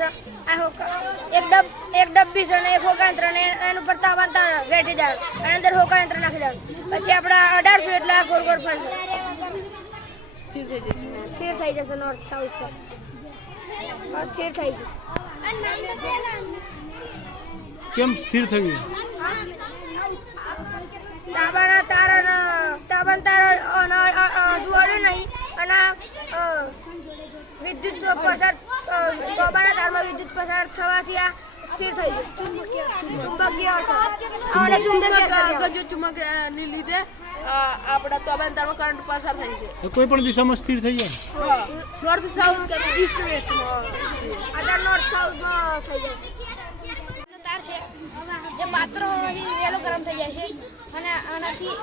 છે એક ડબ્બી છે ને એક હોકાયંત્ર ને એનું પર તાપમાન વેઠી જાય અને અંદર હોકાયંત્ર નાખી જાય પછી આપણે 1800 એટલે આ ગોળ ગોળ ફરશે સ્થિર થઈ જશે નોર્થ સાઉથ પર સ્થિર થઈ ગયું કેમ સ્થિર થયું તાબાના તારા જોડ્યું નહીં અને વિદ્યુત પસાર તાબાના તારમાં વિદ્યુત પસાર થવાથી આ સ્થિર થઈ ગયું ચુંબકીય અસર ચુંબકની લીધે આપણા તાબાના તારમાં કરંટ પસાર થાય છે કોઈ પણ દિશામાં સ્થિર થઈ જાય નોર્થ સાઉથ કે ઈસ્ટ વેસ્ટમાં નોર્થ સાઉથમાં થઈ જશે તાર છે જે પાત્ર હોવાથી વેલો ગરમ થઈ જાય છે અને આનાથી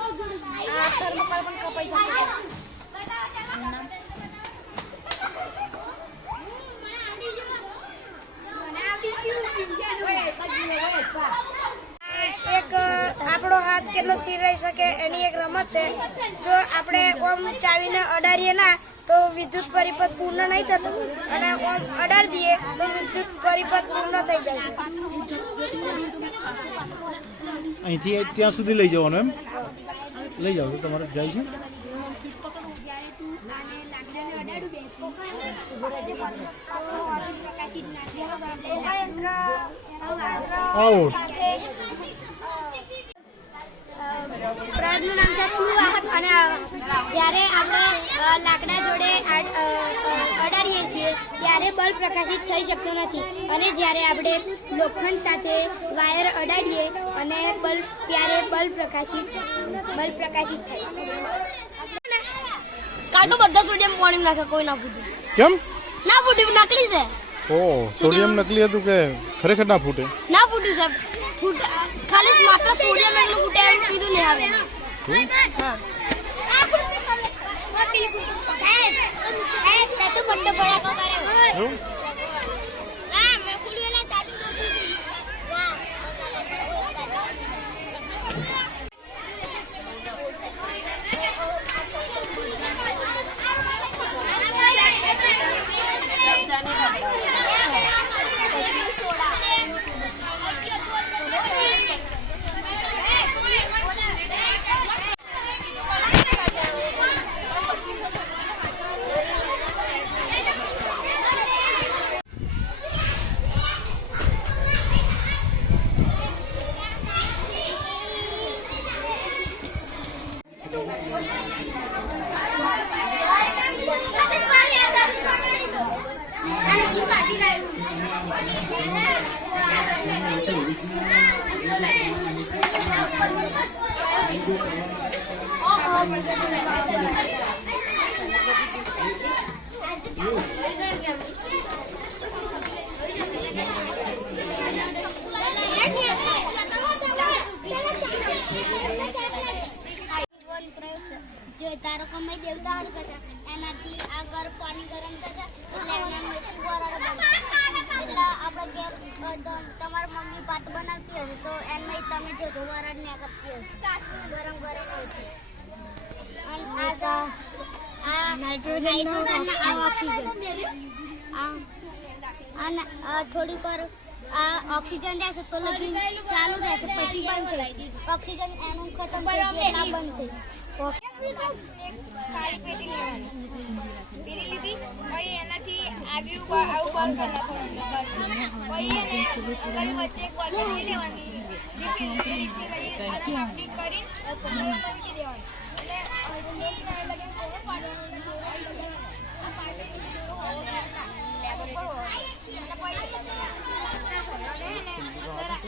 આ થર્મોકોલ પણ કપાઈ જાય છે એક આપણો હાથ કેટલો સ્થિર રહી શકે એની એક રમત છે જો આપણે ઓમ ચાવીને અડાડીએ ના તો વિદ્યુત પરિપથ પૂર્ણ નહીં થતું અને ઓમ અડાડી દઈએ તો વિદ્યુત પરિપથ પૂર્ણ થઈ જાય છે અહીંથી ત્યાં સુધી લઈ જવાનું એમ લઈ જાવ તો તમારે જાય છે આવો પ્રયોગનું નામ છે સુવાહક અને જ્યારે આપણે લાકડા જોડે અડાડીએ છીએ ત્યારે બલ્બ પ્રકાશિત થઈ શકતો નથી અને જ્યારે આપણે લોખંડ સાથે વાયર અડાડીએ અને ત્યારે બલ્બ પ્રકાશિત થાય છે કાટો બધા સોડિયમ પાણી નાખે કોઈ ના ફૂટે કેમ ના ફૂટ્યું નકલી છે સોડિયમ નકલી હતું કે ખરેખર ના ફૂટે ના ફૂટ્યું સાહેબ ખાલી માત્ર સોડિયમ એટલું ફૂટે એમ કીધું ને આવે સાહેબ તો બટ્ટો પડાકો કરે जो तारो कमाई देवता हर कसा एनाथी आ पानी गरम थशे એટલે એના મૃત્યુ વરાળ બનશે એટલે આપણે ઘેર તમાર મમ્મી ભાત બનાવતી હશે તો એમાં તમે જોજો વરાળ ને કરતી હશે ગરમ ગરમ હોય અને આ નાઇટ્રોજન આ ઓક્સિજન આ થોડીક વાર આ ઓક્સિજન રહેશે તો લગી ચાલુ રહેશે પછી બંધ થઈ ઓક્સિજન એનું ખતમ થઈ ગયું એટલે બંધ થઈ કાળી પેટી લેવાની પેટી લીધી પછી એનાથી આવું બંધ કરવાનું પછી એને કઈ વચ્ચે એક બોટલ લઈ લેવાની કરી મૂકી દેવાની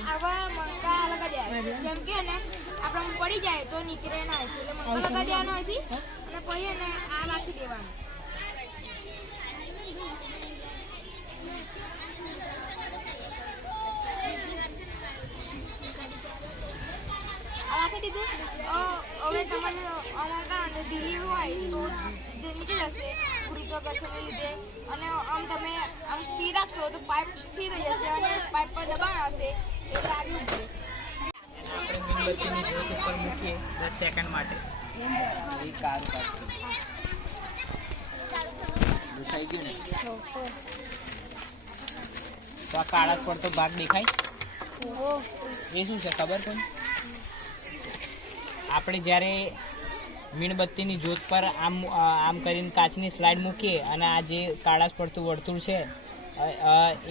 આવા મંકા લગાડી જેમ કે ને આપણે પડી જાય તો નીકળે ના એટલે મંકા લગાડી દેવાનો હતી અને પછી એને આ નાખી દેવાનું નાખી દીધું હવે તમારે મંકા ઢીલી હોય તો નીકળી જશે ગુરુત્વાકર્ષણને લીધે અને આમ તમે આમ સ્થિર રાખશો તો પાઇપ સ્થિર થઈ જશે અને પાઇપ પર દબાણ આવશે એટલે આગળ ઉભી રહેશે આપણે મીણબત્તીની જ્યોત ઉપર મૂકીએ 10 સેકન્ડ માટે એ કારું કાઢતું દુખાઈ ગયું ને તો આ કાળા પડતો ભાગ દેખાય એ શું છે ખબર કોને? આપણે જ્યારે મીણબત્તીની જ્યોત પર આમ કરીને કાચની સ્લાઇડ મૂકીએ અને આ જે કાળા પડતું વર્તુળ છે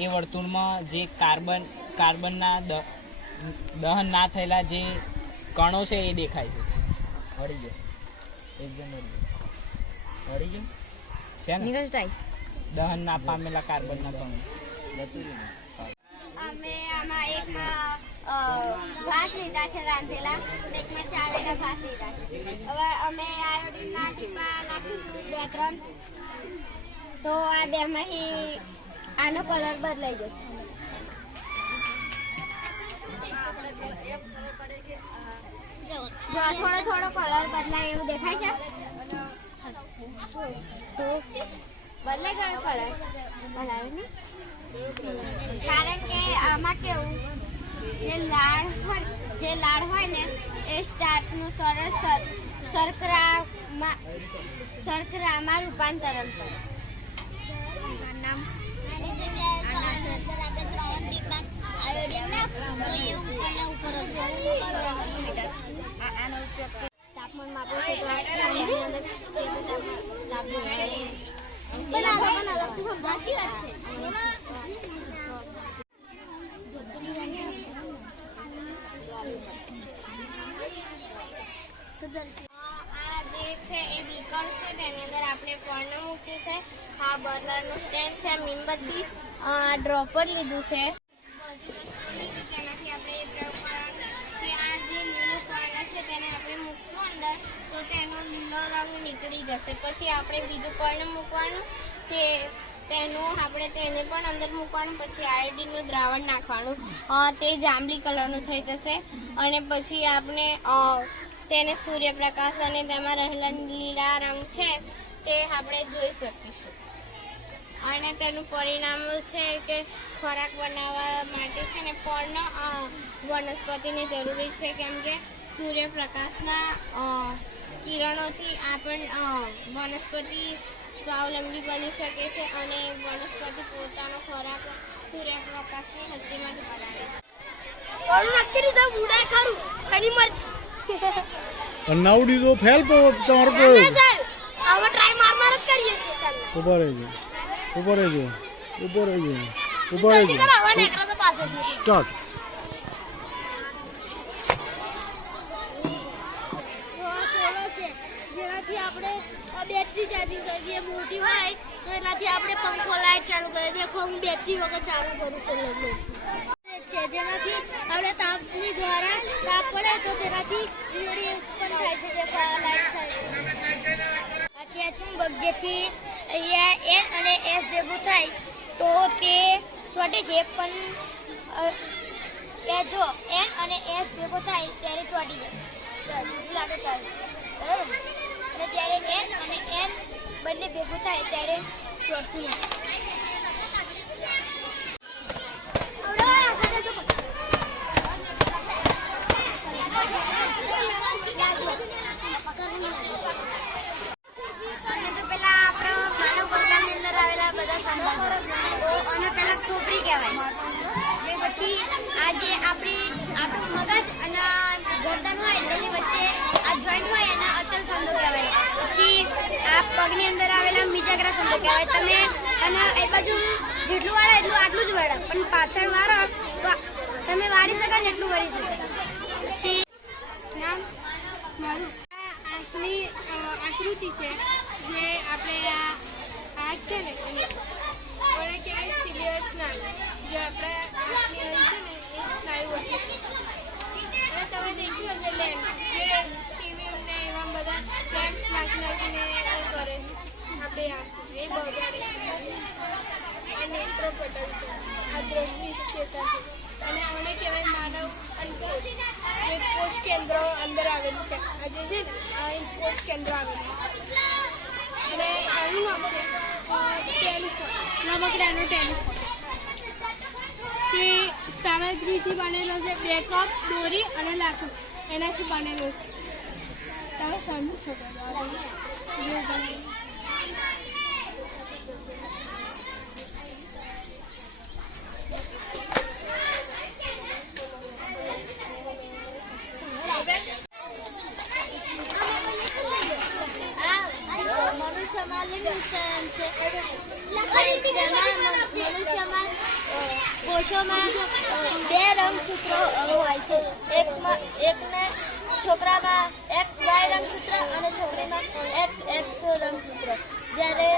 એ વર્તુળમાં જે કાર્બનના દહન ના થયેલા જે કણો છે એ દેખાય છે. વળી ગયો એકદમ વળી ગયો છે ને દહન ના પામેલા કાર્બનના કણો. અમે આમાં એકમાં ભાત લીધા છે રાંધેલા અને એકમાં ચાવેલા ભાત લીધા છે. હવે અમે આયોડીનના ટીપા નાખીશું 2-3. તો આ બેમાંથી આનો કલર બદલાઈ જશે. જો થોડો થોડો કલર બદલાય એવું દેખાય છે. બદલાઈ ગયો કલર બદલાયો ને, કારણ કે આમાં કેવું જે લાળ હોય ને એ સ્ટાર્ચનું સરળ શર્કરામાં રૂપાંતરણ કરે. તાપમાન માપે છે આ જે છે એ બીકર છે તેની અંદર આપણે પર્ણ મૂક્યું છે. આ બર્નરનું સ્ટેન્ડ છે, મીણબત્તી, ડ્રોપર લીધું છે. તેનાથી આપણે એ પ્રયોગ કરવાનો કે આ જે લીલું પર્ણ છે તેને આપણે મૂકશું અંદર તો તેનો લીલો રંગ નીકળી જશે. પછી આપણે બીજું પર્ણ મૂકવાનું તેને પણ અંદર મૂકવાનું. પછી આયોડીનનું દ્રાવણ નાખવાનું, તે જાંબલી કલરનું થઈ જશે. અને પછી આપણે તેને સૂર્યપ્રકાશ અને તેમાં રહેલા લીલા રંગ છે તે આપણે જોઈ શકીશું. અને તેનું પરિણામ છે કે ખોરાક બનાવવા માટે છે ને પર્ણ વનસ્પતિની જરૂરી છે, કેમ કે સૂર્યપ્રકાશના કિરણોથી વનસ્પતિ સ્વાવલંબી બની શકે છે અને વનસ્પતિ પોતાનો ખોરાક સૂર્યપ્રકાશની હાજરીમાં જ બનાવે છે. નાવડી તો ફેલ તમારો પ્રયોગ. ઉભા રહેજો સ્ટાર્ટ. જેનાથી આપણે બેટરી ચાર્જિંગ કરીએ, મોટી હોય તો એનાથી આપણે પંખો લાઈટ ચાલુ કરીએ. દેખો હું બેટરી વગર ચાલુ કરું છું. જેનાથી આપણે તાપની દ્વારા તાપ પડે તો તેનાથી વીજળી ઉત્પન્ન થાય છે. જે લાઈટ થાય છે ચુંબક, જેથી અહીંયા N અને S ભેગું થાય તો તે ચોટે છે. પણ જો N અને S ભેગો થાય ત્યારે ચોટી જાય લાગે ત્યારે, અને ત્યારે N અને N બંને ભેગું થાય ત્યારે ચોટતું નથી. ખોપરી કહેવાય. પછી આ જે આપણું મગજ અને ગરદન હોય તેની વચ્ચે આ જોઈન્ટ હોય એના અચલ સંધો કહેવાય. પછી આ પગની અંદર આવેલા મિજાગ્રા સંધો કહેવાય. તમે અને એ બાજુ જેટલું વાળો એટલું આટલું જ વળે, પણ પાછળ વાળો તો તમે વારી શકો ને એટલું વળી શકો. પછી નામ મારું આંખની આકૃતિ છે જે આપણે આ આંખ છે ને એને કહેવાય સિલિયર સ્નાયુ. જે આપણા આંખની અહીં છે ને એ સ્નાયુ હશે. અને તમે દેખ્યું હશે લેન્સ, જે ટીવી ને એવા બધા લેન્સ નાખીને એ કરે છે આપણે આંખ એ બગાડે છે. આ નેત્રપટલ છે, આ દ્રષ્ટિ ચેતા છે. અને આને કહેવાય માનવ અંકોશ. જે કોષ કેન્દ્ર અંદર આવેલું છે. આ જે છે ને આ કોષ કેન્દ્ર આવેલું છે. અને આનું નામ છે ટેલિફોન, રમકડાનો ટેલિફોન. તે સામગ્રીથી બનેલો છે. 2 કપ, દોરી અને લાકડું એનાથી બનેલો છે. તમે સમજી શકો છો. કોષોમાં બે રંગસૂત્રો હોય છે. એકને છોકરામાં XY રંગસૂત્ર અને છોકરીમાં XX રંગસૂત્ર. જ્યારે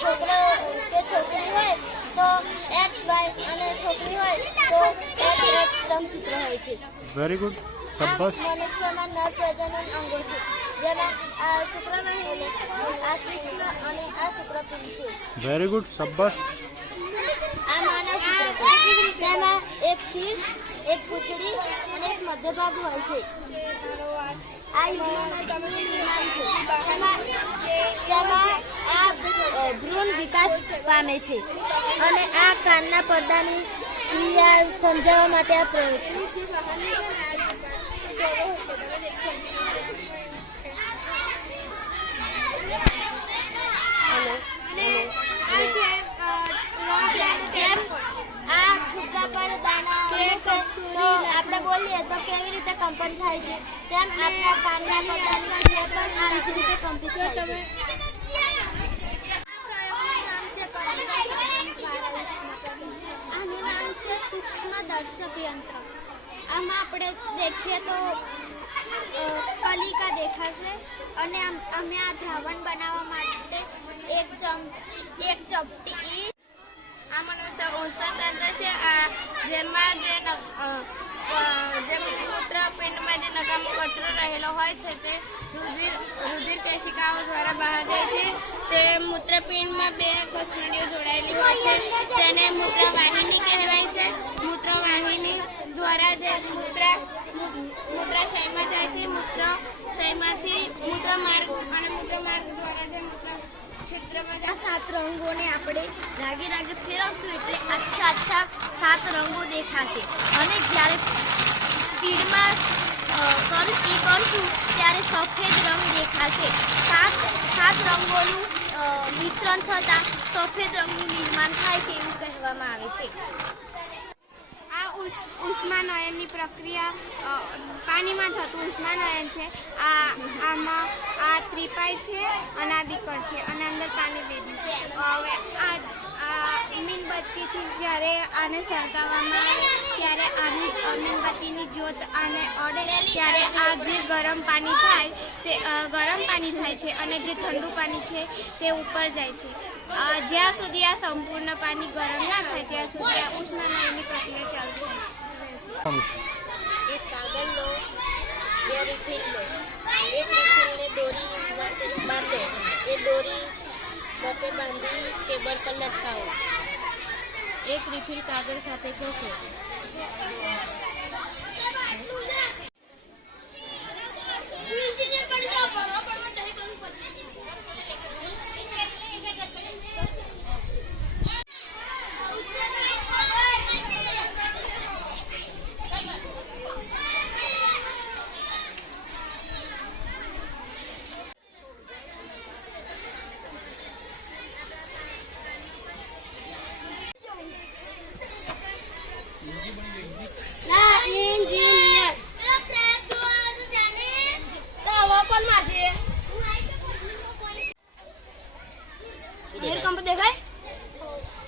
છોકરો કે છોકરી હોય તો XY અને છોકરી હોય તો XX રંગસૂત્ર હોય છે. વેરી ગુડ, શાબાશ. મનુષ્યમાં નર પ્રજનન અંગો છે, જેમાં આ શુક્રવાહિની, આ શિશ્ન અને આ શુક્રપિંડ છે. વેરી ગુડ, શાબાશ. આ માનવ શુક્રપિંડ, તેમાં એક શીર્ષ, એક પૂંછડી અને એક મધ્ય ભાગ હોય છે. આ યુગ્મનું નિર્માણ છે. તેમાં આ ભ્રૂણ વિકાસ પામે છે અને આ કાનના પડદાની ક્રિયા સમજાવવા માટે આ પ્રયોગ છે. જેમ આ ફુગ્ગા પર દાણા મૂકે તો આપણે બોલીએ તો કેવી રીતે કંપન થાય છે, તેમ આપણા કાનના પડદાની ક્રિયા પણ આવી જ રીતે કંપિત થાય છે. આનું નામ છે સૂક્ષ્મદર્શક યંત્ર. આમાં આપણે દેખીએ તો કલિકા દેખાશે અને અમે આ દ્રાવણ બનાવવા માટે એક ચપટી આ મનુષ્ય ઉષ્ણતંત્ર છે. જેમાં જે મૂત્રપિંડમાં જે નકામો કચરો રહેલો હોય છે તે રુધિર કેશિકાઓ દ્વારા બહાર જાય છે. તે મૂત્રપિંડમાં બે કોથળીઓ જોડાયેલી હોય છે, તેને મૂત્રવાહિની કહેવાય છે. મૂત્રવાહિની દ્વારા જે મૂત્રાશયમાં જાય છે. મૂત્રાશયમાંથી મૂત્રમાર્ગ અને મૂત્રમાર્ગ દ્વારા જે મૂત્ર ક્ષેત્રમાં આ 7 રંગોને આપણે રાગે ફેરવશું એટલે આછા 7 રંગો દેખાશે અને જ્યારે સ્પીડમાં કરશું ત્યારે સફેદ રંગ દેખાશે. 7 રંગોનું મિશ્રણ થતાં સફેદ રંગનું નિર્માણ થાય છે એવું કહેવામાં આવે છે. આ ઉષ્માનયનની પ્રક્રિયા પાણીમાં થતું ઉષ્માનયન છે. આમાં આ ત્રિપાઈ છે અને આ બીકર છે અને અંદર પાણી ભેગું. હવે આ મીણબત્તીથી જ્યારે આને સળગાવવામાં આવે ત્યારે આની મીણબત્તીની જ્યોત આને અડે ત્યારે આ જે ગરમ પાણી થાય તે ગરમ પાણી થાય છે અને જે ઠંડુ પાણી છે તે ઉપર જાય છે. જ્યાં સુધી આ સંપૂર્ણ પાણી ગરમ ના થાય ત્યાં સુધી આ ઉષ્માનયનની પ્રક્રિયા ચાલુ થાય છે. એક કાગળ લો, 2 રિફિલ લો, એક રિફિલને દોરી બાંધો, એ દોરી બતે બાંધી ટેબલ પર લટકાવો. એક રિફિલ કાગળ સાથે ઘસો. એન્જિનિયર કોણ મારશે? કંપ દેખાય?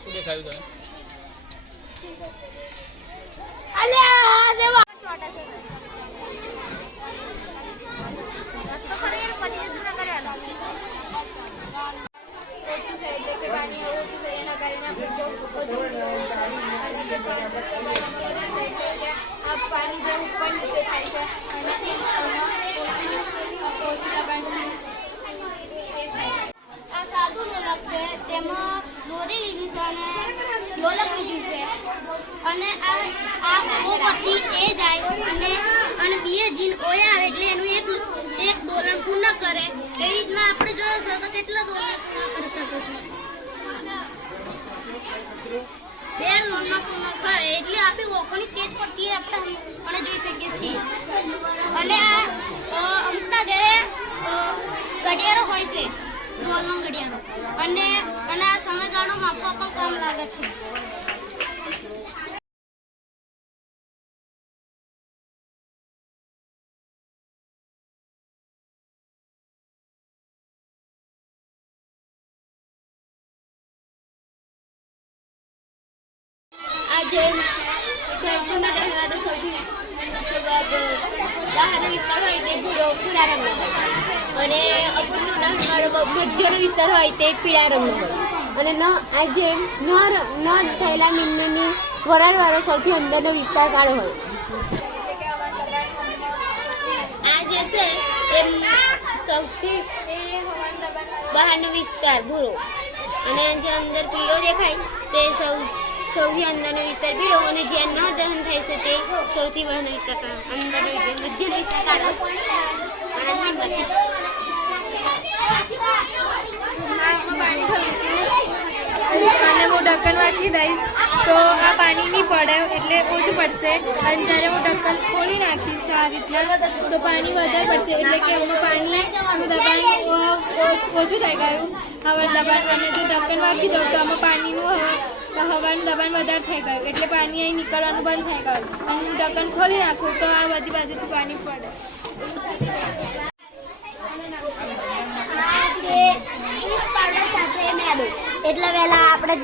શું દેખાયું તને? અલ્યા સેવા રસ્તો ખરેખર પટી જશે ના કરે ઓછી છે એટલે કે પાણી ઓછું છે એના કારણે આપણે જો આ પાણી જે ઉપર નીચે થાય છે અને આ સાદું લોલક છે, તેમાં દોરી લીધી છે અને લોલક લીધું છે અને આ ઓ પછી એ જાય અને બીએ જીન ઓય આવે એટલે એનું એક દોલન પૂર્ણ કરે. એ રીતના આપણે જોયો છે તો કેટલા દોલન પૂર્ણ કરી શકે છે? 2 દોલન પૂર્ણ કરે એટલે આપણે ઓગણી તેજ પડતી આપણે અને જોઈ શકીએ છીએ. અને આ અમુકના ઘરે ઘડિયાળો હોય છે, દોલન ઘડિયાળો, અને આ સમયગાળો માપવા પણ કામ લાગે છે. જે શરદનો દહેવાનો સૌથી બહારનો વિસ્તાર હોય તે ભૂરા રંગનો હોય અને અપૂરનો દહેવાનો મધ્યનો વિસ્તાર હોય તે પીળા રંગનો હોય અને આ જે ન થયેલા મીનની વરાળવાળો સૌથી અંદરનો વિસ્તાર કાળો હોય. આ જે છે એ સૌથી બહારનો વિસ્તાર ભૂરો અને જે અંદર પીળો દેખાય તે સૌથી અંદરનો વિસ્તાર પીળો અને જે ન દહન થાય છે તે સૌથી બહારનો વિસ્તાર અંદરનો મધ્યનો વિસ્તાર કાળો અને મીણબત્તી. અને હું ઢક્કન વાંચી દઈશ તો આ પાણી નહીં પડે એટલે ઓછું પડશે અને જ્યારે હું ઢક્કન ખોલી નાખીશ આ રીતના તો પાણી વધારે પડશે એટલે કે એમાં પાણીનું દબાણ ઓછું થઈ ગયું. હવે દબાણ અને જો ઢક્કન વાંચી દઉં તો આમાં પાણીનું હવાનું દબાણ વધારે થઈ ગયું એટલે પાણી અહીં નીકળવાનું બંધ થઈ ગયું અને હું ઢક્કન ખોલી નાખું તો આ બધી બાજુથી પાણી પડે. એટલે પહેલા આપણે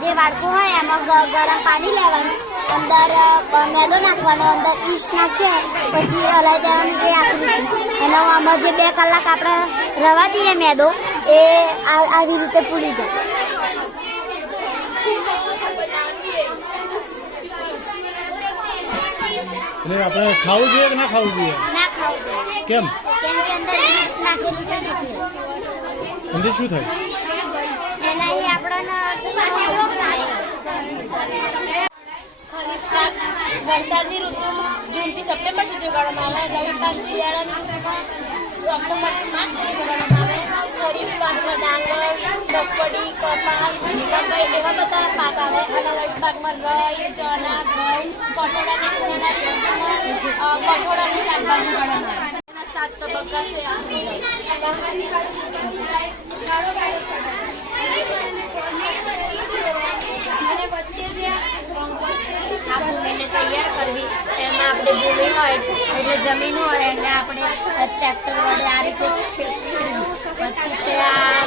જે વાડકું હોય એમાં ગરમ પાણી લેવાનું, અંદર મેદો નાખવાનો, અંદર ઈસ્ટ નાખીએ પછી હલાવી દેવાનું જે આકૃતિ એનો આમાં જે 2 કલાક આપણે રવા દઈએ મેદો એ આવી રીતે ફૂલી જાય. એટલે આપણે ખાવું જોઈએ કે ના ખાવું જોઈએ? ના ખાવું જોઈએ. કેમ? કેમ કે અંદર ઈસ્ટ નાખેલું છે એટલે અંદર શું થાય? એનાથી આપણને રોગ થાય. ખરીફ પાક વરસાદની ઋતુમાં જૂનથી સપ્ટેમ્બર સુધી ઉગાડવામાં આવે. રવિ પાક શિયાળાની ઋતુમાં ઓક્ટોબરથી માર્ચ સુધી ઉગાડવામાં આવે. ખરીફ પાકમાં ડાંગર, મગફળી, કપાસ, મકાઈ એવા બધા પાક આવે અને રવિ પાકમાં રાઈ, ચણા, ઘઉં, કઠોળ અને શાકભાજી ઉગાડવામાં આવે. 7 તબક્કા છે આ ભૂમિને તૈયાર કરવી. એમાં આપણે ભૂમિ હોય એટલે જમીન હોય એટલે આપણે ટ્રેક્ટર વડે આ રીતે ફેરવી. પછી છે આ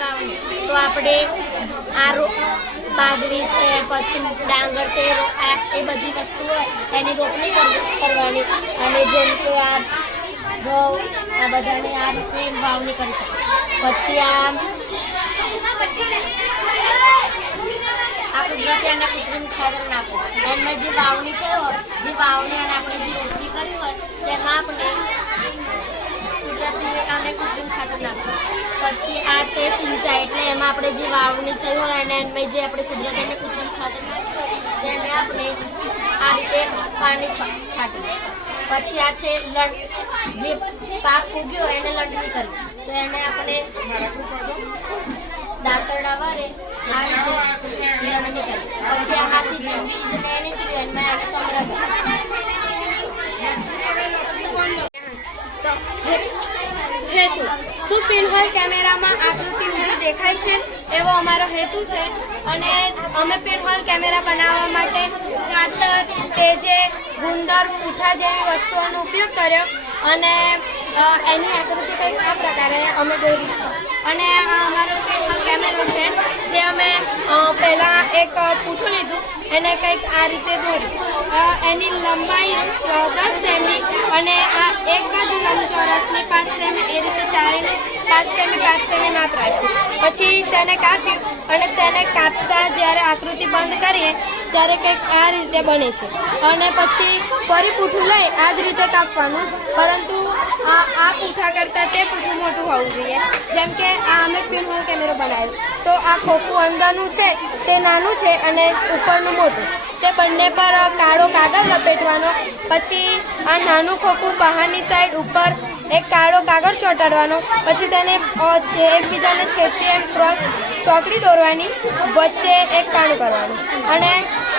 વાવણી તો આપણે આ બાજરી છે પછી ડાંગર છે એ બધી વસ્તુ હોય એની રોપણી કરવાની અને જેમ કે આ ઘઉં આ બધાને આ રીતે વાવણી કરી શકે. પછી આ કુદરતી અને કૃત્રિમ ખાતર નાખો. એમાં જે વાવણી થઈ હોય જે વાવણી અને આપણે જે રોપણી કરી હોય તેમાં આપણે કુદરતી અને કૃત્રિમ ખાતર નાખવું. પછી આ છે સિંચાઈ એટલે એમાં આપણે જે વાવણી થઈ હોય અને એમાં જે આપણે કુદરતી અને કૃત્રિમ ખાતર નાખ્યું તેને આપણે આ રીતે પાણી છાંટવું. પછી આ છે જે પાક ઉગ્યો એને લણણી કરવી તો એને આપણે દાંતરડા વડે આ રીતે લણણી કરવી. પછી આમાંથી જે બીજ ને નીકળ્યું એમાં એને સંગ્રહ હેતુ શું પિનહોલ કેમેરામાં આકૃતિ ઊંધી દેખાય છે એવો અમારો હેતુ છે અને અમે પિનહોલ કેમેરા બનાવવા માટે કાતર, તેજે, ગુંદર, પૂઠા જેવી વસ્તુઓનો ઉપયોગ કર્યો અને એની આકૃતિ કંઈક આ પ્રકારે અમે દોરી છે. અને આ અમારો પિનહોલ કેમેરો છે જે અમે પહેલાં એક પૂઠું લીધું એને કંઈક આ રીતે દોર્યું. એની લંબાઈ 10 સેમી અને આ એક જ લંબચોરસની 5 સેમી એ રીતે ચારીને 5 સેમી માપ રાખ્યું. પછી તેને કાપ્યું અને તેને કાપતા જ્યારે આકૃતિ બંધ કરીએ ત્યારે કંઈક આ રીતે બને છે અને પછી ફરી પૂઠું લઈ આ જ રીતે કાપવાનું પરંતુ આ પૂઠા કરતાં તે પૂઠું મોટું હોવું જોઈએ. જેમ કે આ અમે પિનહોલ કેમેરો બનાવ્યો તો આ ખોખું અંદરનું છે તે નાનું છે અને ઉપરનું મોટું. તે બંને પર કાળો કાગળ લપેટવાનો. પછી આ નાનું ખોખું બહારની સાઈડ ઉપર એક કાળો કાગળ ચોંટાડવાનો. પછી તેને એકબીજાને છેદતી એમ ક્રોસ ચોકડી દોરવાની, વચ્ચે એક કાણું કરવાનું અને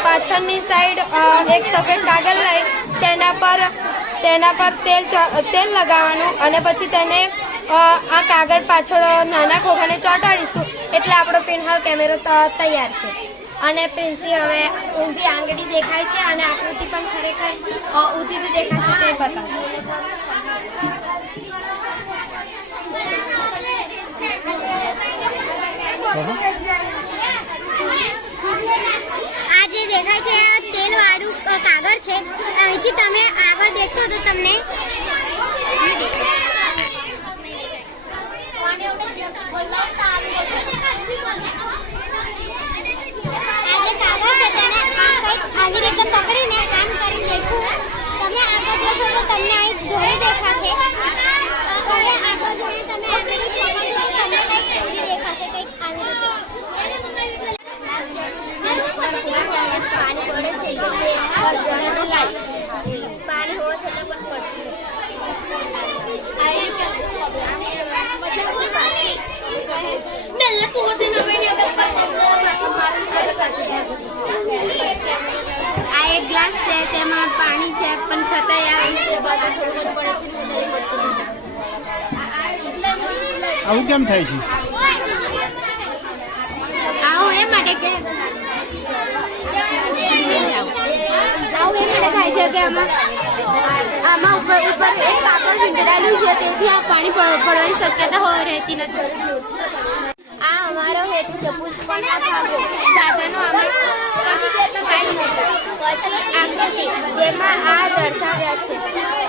પાછળની સાઈડ એક સફેદ કાગળ લઈ તેના પર તેલ લગાવવાનું અને પછી તેને આ કાગળ પાછળ નાના ખોખાને ચોંટાડીશું એટલે આપણો પિનહોલ કેમેરો તૈયાર છે. અને પ્રિન્સી હવે ઊંધી આંગળી દેખાય છે અને આકૃતિ પણ ખરેખર ઊંધી જ દેખાશે તે બતાવશે. અંદર છે. અહીંથી તમે આગળ દેખશો તો તમને નહીં દેખાય. આ જે કાગળ છે તેને આમ કંઈક આવી રીતે પકડીને આમ કરીને લખ્યું. તમે આગળ જોશો તો તમને અહીં ધોરી દેખાશે. તમે આગળ જોઈને તમે આવી રીતે પકડશો તો તમને કંઈક ધોરી દેખાશે, કંઈક આવી રીતે. પાણી પડે છે પાણી હોવા છતાં પણ પડતું આ એક ગ્લાસ છે, તેમાં પાણી છે પણ છતાંય થોડુંક જ પડે છે, વધારે પડતું નથી. આવું કેમ થાય છે? આવું એ માટે કે થાય છે કે આમાં ઉપર એક કાપડ વીંટળાયેલું છે, તેથી આ પાણી પડવાની શક્યતા રહેતી નથી. આ અમારો હેતુ છે પુષ્પના ભાગો સાધનો અમે કાંઈ નથી. પછી આકૃતિ જેમાં આ દર્શાવ્યા છે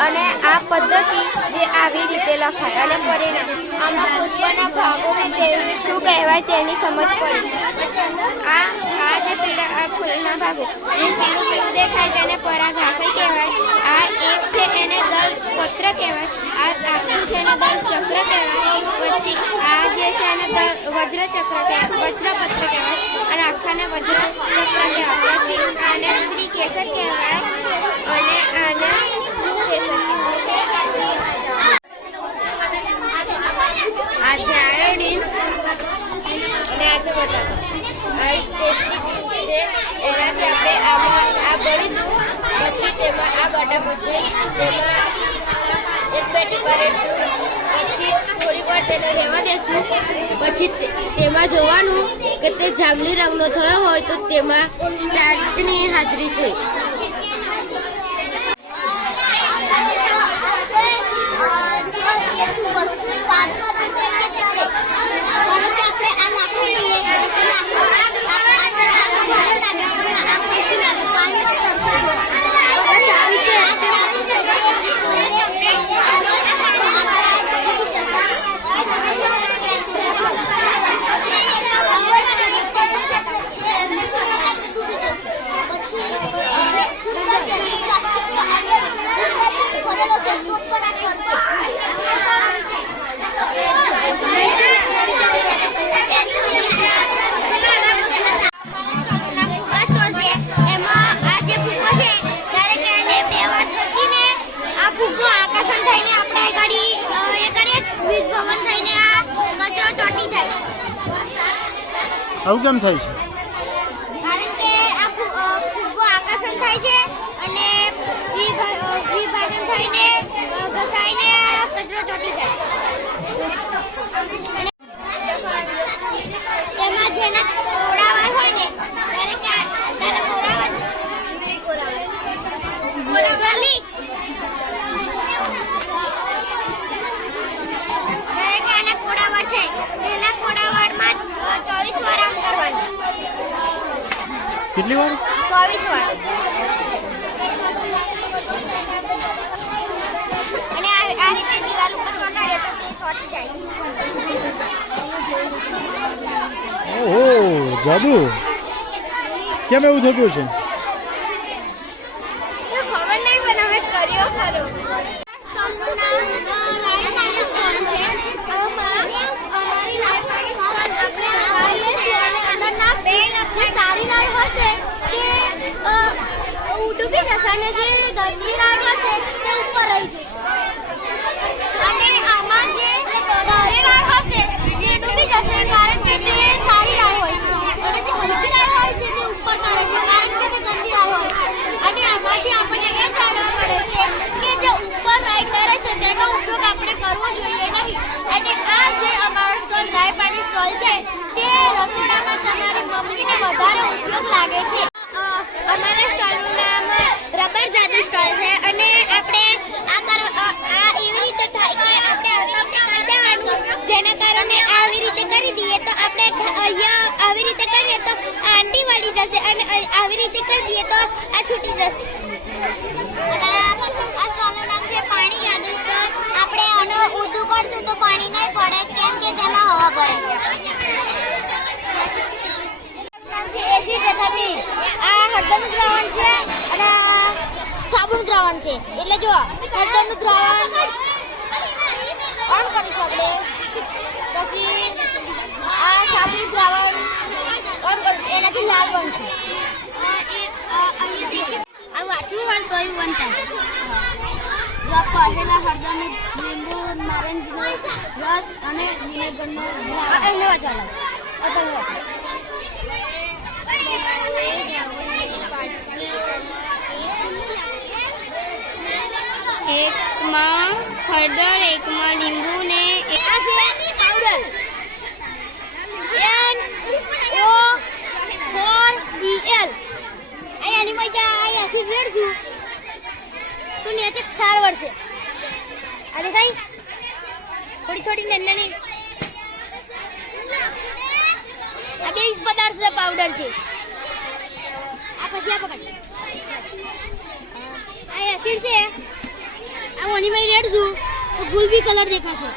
અને આ પદ્ધતિ જે આવી રીતે લખાય અને પરિણામ આમાં પુષ્પના ભાગોને તેમને શું કહેવાય તેની સમજ પડી. આ જે પીળા ફૂલના ભાગો જે પીળું દેખાય તેને પરાગાશય કહેવાય. આ એક છે એને દળ પત્ર કહેવાય. આ આખું છે એને દળ ચક્ર કહેવાય. પછી આ જે છે એને વજ્ર ચક્ર કહેવાય, વજ્રપત્ર કહેવાય અને આખાને વજ્ર ચક્ર કહેવાય. પછી આને સ્ત્રી કેસર કહેવાય અને આને સ્ત્રી કેસર કહેવાય. આ છે આયોડીન અને આ છે બટાકા. આ ટેસ્ટી છે, એનાથી આપણે આમાં આ ભરીશું. પછી તેમાં આ બટાકો છે તેમાં એક પેટી ભરીશું. પછી થોડીક વાર તેને રહેવા દેશું. પછી તેમાં જોવાનું કે તે જાંબલી રંગનો થયો હોય તો તેમાં સ્ટાર્ચની હાજરી છે. આવું કેમ થાય છે? કારણ કે આ ફૂગો આકર્ષણ થાય છે અને વિભાજન થઈને ઘસાઈને કચરો ચોંટી જાય છે. તેમાં જેના કોળાવાર હોય ને ત્યારે કોળાવાર છે એના કોળાવાળમાં 24 વાર આમ કરવાનું. કેટલી વાર? 24 વાર. અને આ રીતે દિવાલ ઉપર ચોંટાડીએ તો તે ચોંટી જાય છે. ઓહો, જાદુ! કેમ એવું થતું છે? ખબર નહીં પણ અમે કર્યો ખરો. સારી રાય હશે તે ડૂબી જશે અને જે ગંદી રાય હશે તે ઉપર રહી જશે. અને આમાં જે ભારે રાય હશે તે ડૂબી જશે કારણ કે તે સારી રાય હોય છે અને જે ગંદી રાય હોય છે તે ઉપર તરે છે કારણ કે તે ગંદી રાય હોય છે. અને આમાંથી આપણને એ જાણવા મળે છે કે જે ઉપર રાય કરે છે તેનો ઉપયોગ આપણે કરવો જોઈએ નહીં. અને આ જે અમારો સ્ટોલ રાય પાણી સ્ટોલ છે તે રસોડામાં તમારી મમ્મીને વધારે ઉપયોગ લાગે છે. અમારા સ્ટોલનું નામ રબર જાદુ સ્ટોલ છે અને આપણે આ એવી રીતે થાય કે આપણે આવી રીતે કરી દેવાનું, જેના કારણે આવી રીતે કરી દઈએ તો આપણે અહીંયા આવી રીતે કરીએ તો આંટી વળી જશે જશે અને આવી રીતે કરી દઈએ તો આ છૂટી જશે. અને આ સ્ટોલનું નામ છે પાણી જાદુ સ્ટોલ. આપણે આનો ઊંધું કરશું તો પાણી નહીં પડે કેમ કે તેમાં હવા ભરે. નામ છે એસિડ તથા બેઝ. આ હળદરનું દ્રાવણ છે અને સાબુનું દ્રાવણ છે. એટલે જો હળદરનું દ્રાવણ ઓન કરીશું આપણે, પછી આ સાબુનું દ્રાવણ ઓન કરીશું, એનાથી લાલ બનશે. આ વાંચવું હોય તો એ વંચાય. જો પહેલા હળદરનું લીંબુ નારંગીનો રસ અને વિનેગરનો એમને વાંચવાનો. એકમાં હળદર, એકમાં લીંબુ ને આ છે પાવડર NO4Cl. આની મજા આ એસિડ રેડશું તો નીચે ક્ષાર વળશે. આ દેખાય થોડી થોડી નાની. આ બેઝ પદાર્થ છે, પાવડર છે. આ પછી આ પકડ, આ એસિડ છે. આ ઓનીમાં રેડશું તો ગુલાબી કલર દેખાશે.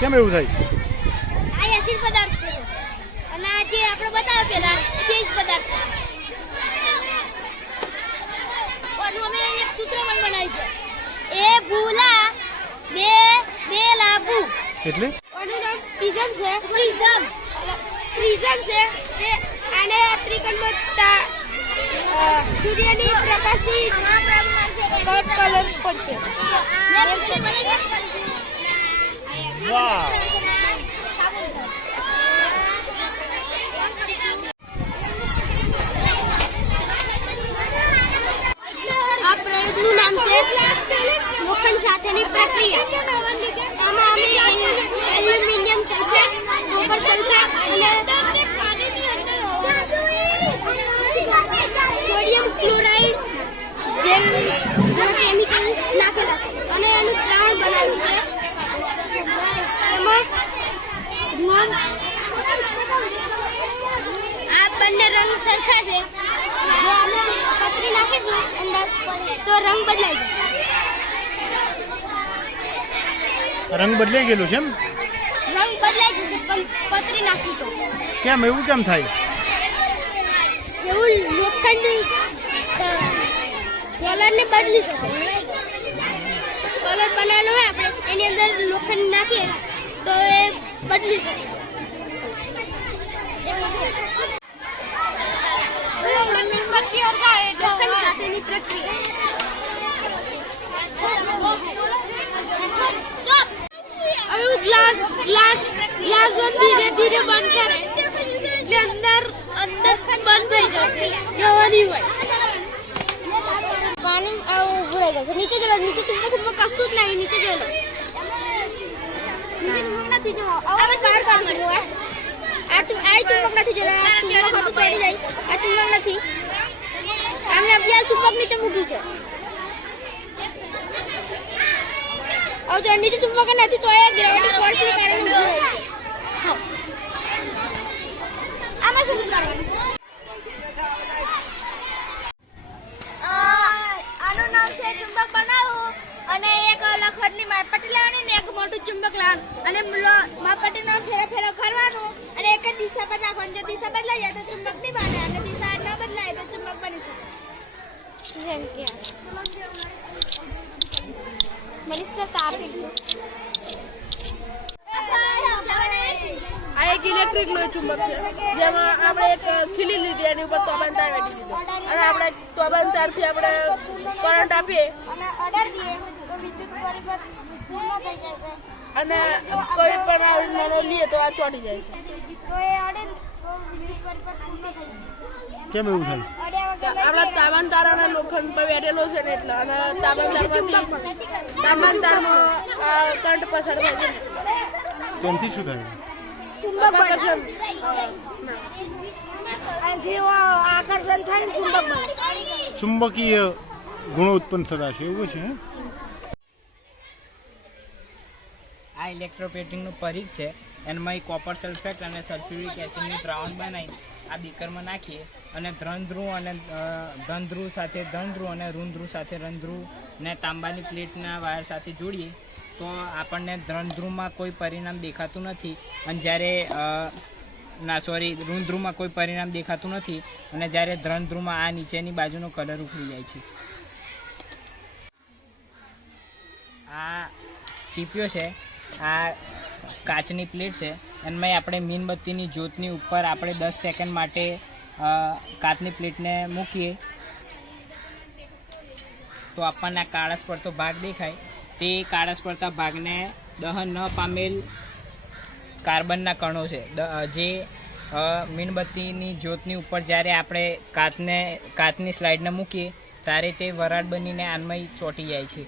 કેમ એવું થાય? આ એસિડ પદાર્થ છે અને આ જે આપણે બતાવ્યો પેલા બેઝ પદાર્થ છે. આનું અમે એક સૂત્ર પણ બનાવ્યું છે, એ ભૂલા બે લાભુ. એટલે આનું નામ પ્રિઝમ છે. પ્રિઝમ છે તે આને ત્રિકોણમાં સૂર્યની પ્રકાશથી કલર પડશે. વાહ! આ પ્રયોગનું નામ છે લોખંડ સાથેની પ્રક્રિયા. આમાં અમે એલ્યુમિનિયમ સલ્ફેટ, કોપર સલ્ફેટ અને સોડિયમ ક્લોરાઇડ જેવા કેમિકલ નાખેલા છે અને એનું દ્રાવણ બનાવ્યું છે. એમાં આ બંને રંગ સરખા છે. જો અમે પતરી નાખીશું અંદર તો રંગ બદલાઈ જશે. રંગ બદલાઈ ગયેલો છે એમ? રંગ બદલાઈ જશે પણ પતરી નાખી તો. કેમ એવું કેમ થાય? એવું લોખંડ કલરને બદલી શકે. કલર બનાવેલો હોય આપણે એની અંદર લોખંડ નાખીએ તો એ બદલી શકે. લોખંડ સાથેની પ્રક્રિયા. ગ્લાસ ધીરે ધીરે બંધ કરે એટલે અંદર બંધ થઈ જશે. જવાની હોય પાણી ઊભું રહી ગયું છે. નીચે જોઈ લો, નીચે ચુંબક કશું જ નહીં. નીચે જોઈ લો, નીચે ચુંબક નથી. જો હવે બહાર કાઢશું. આ ચુંબક નથી. જો આ ચુંબક હતું ચડી જાય. આ ચુંબક નથી. આમને અભ્યાસ ચુંબક નીચે મૂક્યું છે. હવે જો નીચે ચુંબક નથી તો એ ગ્રેવિટી ફોર્સને કારણે ઊભું રહ્યું છે. હા, આમાં શું કરવાનું? આનું નામ છે ચુંબક બનાવવું. અને એક લખડની માપપટ્ટી લાવવાની ને એક મોટું ચુંબક લાવવાનું અને માપપટ્ટીનો ફેરો કરવાનું અને એક જ દિશા પર રાખવાનું. જો દિશા બદલાઈ જાય તો ચુંબક નહીં બને અને દિશા ન બદલાય તો ચુંબક બની શકે. જેમ કે મનીષને તાપી આ એક ઇલેક્ટ્રિકનો ચુંબક છે જેમાં આપણે એક ખીલી લીધી એની ઉપર તોબાન તાર વાળી દીધો અને આપણે તોબાન તારથી આપણે કરંટ આપીએ અને અડાડ દઈએ તો વિદ્યુત પરિબળ પૂર્ણ થઈ જાય છે. અને કોઈ પણ આવી નાનો લઈએ તો આ ચોંટી જાય છે. તો એ અડે તો વિદ્યુત પરિબળ પૂર્ણ થઈ જાય. કેમ એવું થાય? અડ્યા વગર આપણા તાબાન તાર અને લોખંડ પર બેઠેલો છે ને એટલે અને તાબાન તારમાં આ કરંટ પસાર થાય છે. તેનાથી શું થાય? આકર્ષણ જેવો આકર્ષણ થાય ને ચુંબક બને. ચુંબકીય ગુણો ઉત્પન્ન થતા છે એવું છે? આ ઇલેક્ટ્રોપ્લેટિંગનું પરીખ છે એમાં કોપર સલ્ફેટ અને સલ્ફ્યુરિક એસિડની દ્રાવણ બનાવી આ બીકરમાં નાખીએ અને ધનધ્રુવ સાથે ધનધ્રુવ અને ઋણધ્રુવ સાથે ઋણધ્રુવ ને તાંબાની પ્લેટના વાયર સાથે જોડીએ તો આપણને ધનધ્રુવમાં કોઈ પરિણામ દેખાતું નથી અને જ્યારે ઋણધ્રુવમાં કોઈ પરિણામ દેખાતું નથી અને જ્યારે ધનધ્રુવમાં આ નીચેની બાજુનો કલર ઉખડી જાય છે. આ ચીપિયો છે, આ કાચની પ્લેટ છે અને આપણે મીણબત્તીની જ્યોતની ઉપર આપણે 10 સેકન્ડ માટે કાચની પ્લેટને મૂકીએ તો આપણને કાળસ પડતો ભાગ દેખાય. તે કાળસ પડતા ભાગને દહન ન પામેલ કાર્બનના કણો છે જે મીણબત્તીની જ્યોતની ઉપર જ્યારે આપણે કાચની સ્લાઇડને મૂકીએ ત્યારે તે વરાળ બનીને આનમય ચોંટી જાય છે.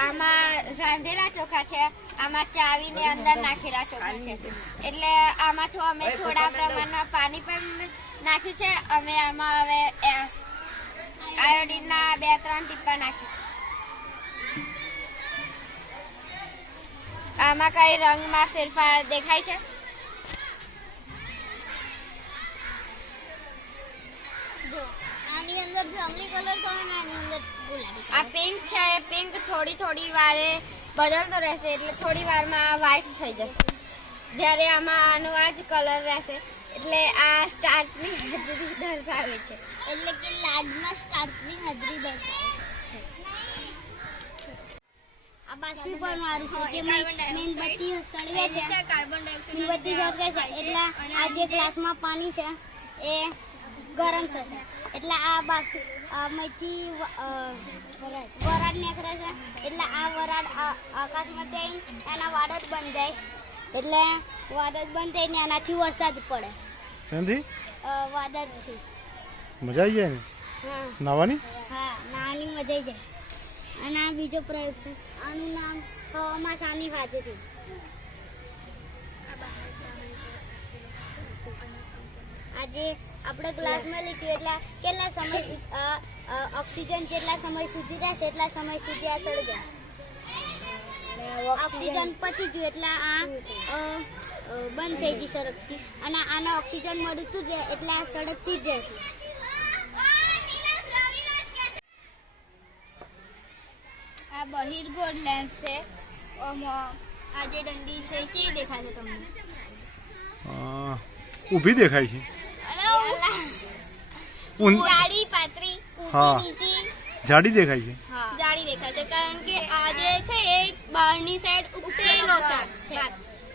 આમાં રાંધેલા ચોખા છે, આમાં ચાવીને અંદર નાખેલા ચોખા છે. એટલે આમાં તો અમે થોડા પ્રમાણમાં પાણી પણ નાખ્યું છે. અમે આમાં હવે આયોડીનના 2-3 ટીપા નાખીશું. આમાં કઈ રંગમાં ફેરફાર દેખાય છે? જો આની અંદર જાંબલી કલર થયો ને આની અંદર ગુલાબી. આ પિંક છે, એ પિંક થોડી વારે બદલતો રહેશે એટલે થોડી વારમાં વ્હાઈટ થઈ જશે. જ્યારે આમાં આનો આ જ કલર રહેશે એટલે આ સ્ટાર્ચની હાજરી દર્શાવે છે. એટલે કે લાડમાં સ્ટાર્ચની હાજરી દર્શાવે છે. આ બાષ્પીભવન વાળું છે જે મીણબત્તી સળગે છે, મીણબત્તી સળગે છે એટલે આ જે ગ્લાસમાં પાણી છે એ ગરમ થશે એટલે આમાંથી વરાળ નીકળે છે એટલે આ વરાળ આકાશમાંથી એના વાદળ બની જાય એટલે વાદળ બંધ થઈને એનાથી વરસાદ પડે. શાંતિ વાદળથી મજા આવી જાય ને હા નાવાની. હા નાની મજા આવી જાય. અને આ બીજો પ્રયોગ છે, આનું નામ હવામાં શાની હાજરી. આજે આપણે ગ્લાસમાં લીધું એટલે કેટલા સમય ઓક્સિજન જેટલા સમય સુધી રહેશે એટલા સમય સુધી આ સળગે. ઓક્સિજન પતી ગયું એટલે આ બંધ થઈ ગઈ સળગતી અને આને ઓક્સિજન મળતું જ એટલે આ સળગતી જ રહેશે. આ બહિર્ગોળ લેન્સ છે. આ જે દંડી છે કેવી દેખાય છે તમને? ઊભી દેખાય છે. જાડી પાતળી હા. ઊંચી નીચી જાડી દેખાય છે. જાડી દેખાય છે કારણ કે આ જે છે એ બહારની સાઈડ ઉકેલો છે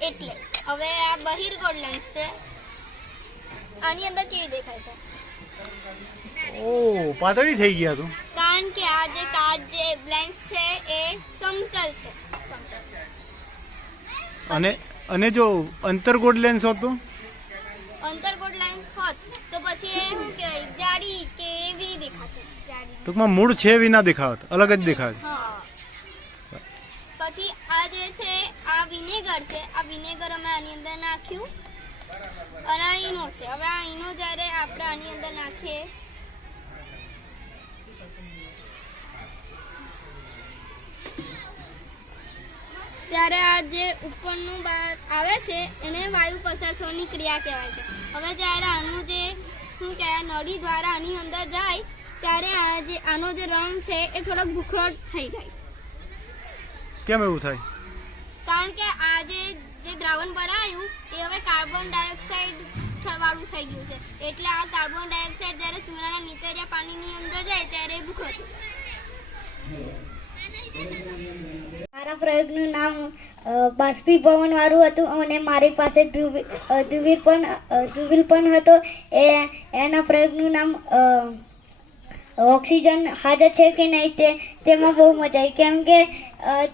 એટલે. હવે આ બહિર્ગોળ લેન્સ છે, આની અંદર કેવી દેખાય છે? ઓ પાતળી થઈ ગયા તો. કારણ કે આ જે કાચ જે લેન્સ છે એ સમતલ છે. અને જો અંતર્ગોળ લેન્સ હતો અંતર્ગોળ લેન્સ હોત તો પછી એ શું કહેવાય જાડી કે એવી દેખાતી. જાડી ટૂંકમાં મૂળ છે એવી ના દેખાવત, અલગ જ દેખાવત. હા. પછી આ જે છે આ વિનેગર છે. આ વિનેગર અમે આની અંદર નાખ્યું અને આ ઈનો છે. હવે આ ઈનો જ્યારે આપણે આની અંદર નાખીએ ત્યારે આ જે ઉપરનું આવે છે એને વાયુ પસાર થવાની ક્રિયા કહેવાય છે. હવે જ્યારે આનું જે શું કહેવાય નળી દ્વારા આની અંદર જાય ત્યારે આનો જે રંગ છે એ થોડોક ભૂખરો થઈ જાય. કેમ એવું થાય? કારણ કે આ જે દ્રાવણ ભરાયું એ હવે કાર્બન ડાયોક્સાઇડ વાળું થઈ ગયું છે એટલે આ કાર્બન ડાયોક્સાઇડ જ્યારે ચૂનાના નીચેરિયા પાણીની અંદર જાય ત્યારે ભૂખરો થાય. મારા પ્રયોગનું નામ બાષ્પીભવન વાળું હતું અને મારી પાસે ધ્રુવીલ પણ હતો. એના પ્રયોગનું નામ ઓક્સિજન હાજર છે કે નહીં તેમાં બહુ મજા આવી કેમ કે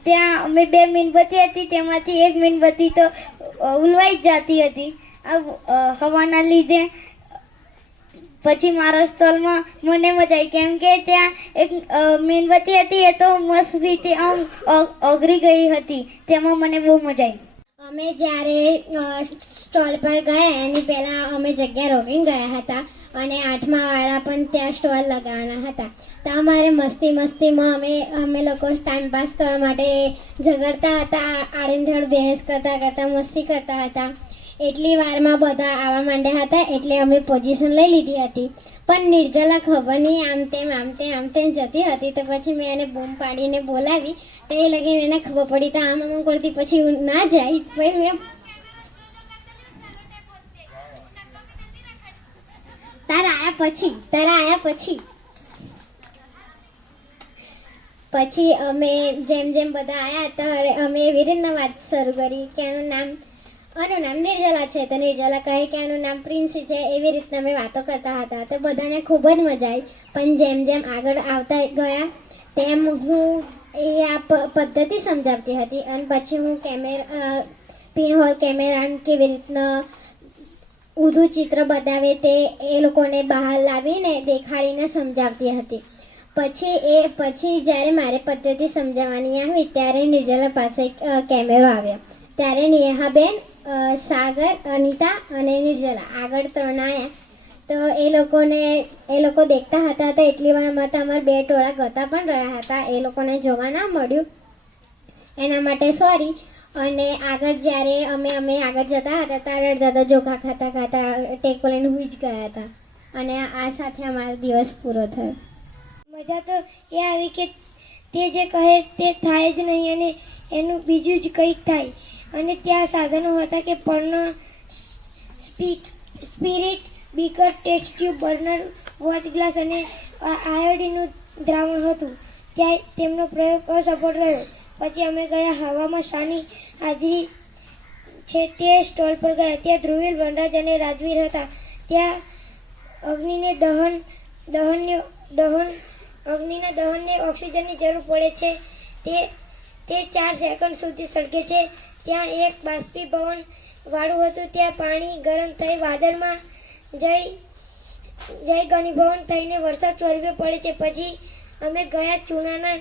ત્યાં અમે 2 મીણબત્તી હતી તેમાંથી એક મીણબત્તી તો ઉલવાઈ જ જતી હતી હવાના લીધે. પછી મારા સ્ટોલમાં મને મજા આવી કેમ કે ત્યાં એક મીણબત્તી હતી એ તો મસ્ત રીતે આમ ઓગળી ગઈ હતી, તેમાં મને બહુ મજા આવી. અમે જ્યારે સ્ટોલ પર ગયા એની પહેલાં અમે જગ્યા રોકીને ગયા હતા અને 8મા વાળા પણ ત્યાં સ્ટોલ લગાવવાના હતા. તો અમારે મસ્તીમાં અમે લોકો ટાઈમ પાસ કરવા માટે ઝઘડતા હતા, આડેધડ બહેસ કરતા મસ્તી કરતા હતા. એટલી વારમાં બધા આવવા માંડ્યા હતા એટલે અમે પોઝિશન લઈ લીધી હતી. પણ નિર્જલા ખબર નહીં આમ તેમ જતી હતી. તો પછી મેં એને બૂમ પાડીને બોલાવી તો એ લગીને એને ખબર પડી. તો આમ કરતી પછી હું ના જાય પછી મેં તારા આયા પછી અમે જેમ બધા આવ્યા તો અમે એવી રીતના વાત શરૂ કરી કે આનું નામ નિર્જલા છે. તો નિર્જલા કહે કે આનું નામ પ્રિન્સી છે. એવી રીતના અમે વાતો કરતા હતા. તો બધાને ખૂબ જ મજા આવી. પણ જેમ આગળ આવતા ગયા તેમ હું આ પદ્ધતિ સમજાવતી હતી અને પછી હું પિનહોલ કેમેરા કેવી રીતના ઊંધું ચિત્ર બતાવે તે એ લોકોને બહાર લાવીને દેખાડીને સમજાવતી હતી. પછી જ્યારે મારે પદ્ધતિ સમજાવવાની આવી ત્યારે નિર્જલા પાસે કેમેરો આવ્યો. ત્યારે નેહાબેન, સાગર, અનિતા અને નિર્જલા આગળ 3 આવ્યા. તો એ લોકો દેખતા હતા. તો એટલી વારમાં તો અમારા 2 ટોળા ગતા પણ રહ્યા હતા. એ લોકોને જોવા ના મળ્યું એના માટે સોરી. અને આગળ જ્યારે અમે આગળ જતા હતા ત્યારે દાદા જોખા ખાતા ટેકો લઈને હુઈ જ ગયા હતા. અને આ સાથે અમારો દિવસ પૂરો થયો. મજા તો એ આવી કે તે જે કહે તે થાય જ નહીં અને એનું બીજું જ કંઈક થાય. અને ત્યાં સાધનો હતા કે પર્ણ, spirit, beaker, test tube, burner, watch glass અને આયોડીનનું દ્રાવણ હતું. ત્યાં તેમનો પ્રયોગ અસફળ રહ્યો. પછી અમે ગયા હવામાં શાની હાજરી છે તે સ્ટોલ પર ગયા. ત્યાં ધ્રુવીલ, વનરાજ અને રાજવીર હતા. ત્યાં અગ્નિના દહનને ઓક્સિજનની જરૂર પડે છે. તે 4 સેકન્ડ સુધી સળગે છે. ત્યાં એક બાષ્પીભવન વાળું હતું. ત્યાં પાણી ગરમ થઈ વાદળમાં જઈ ઘનીભવન થઈને વરસાદ સ્વરૂપે પડે છે. પછી અમે ગયા ચૂનાના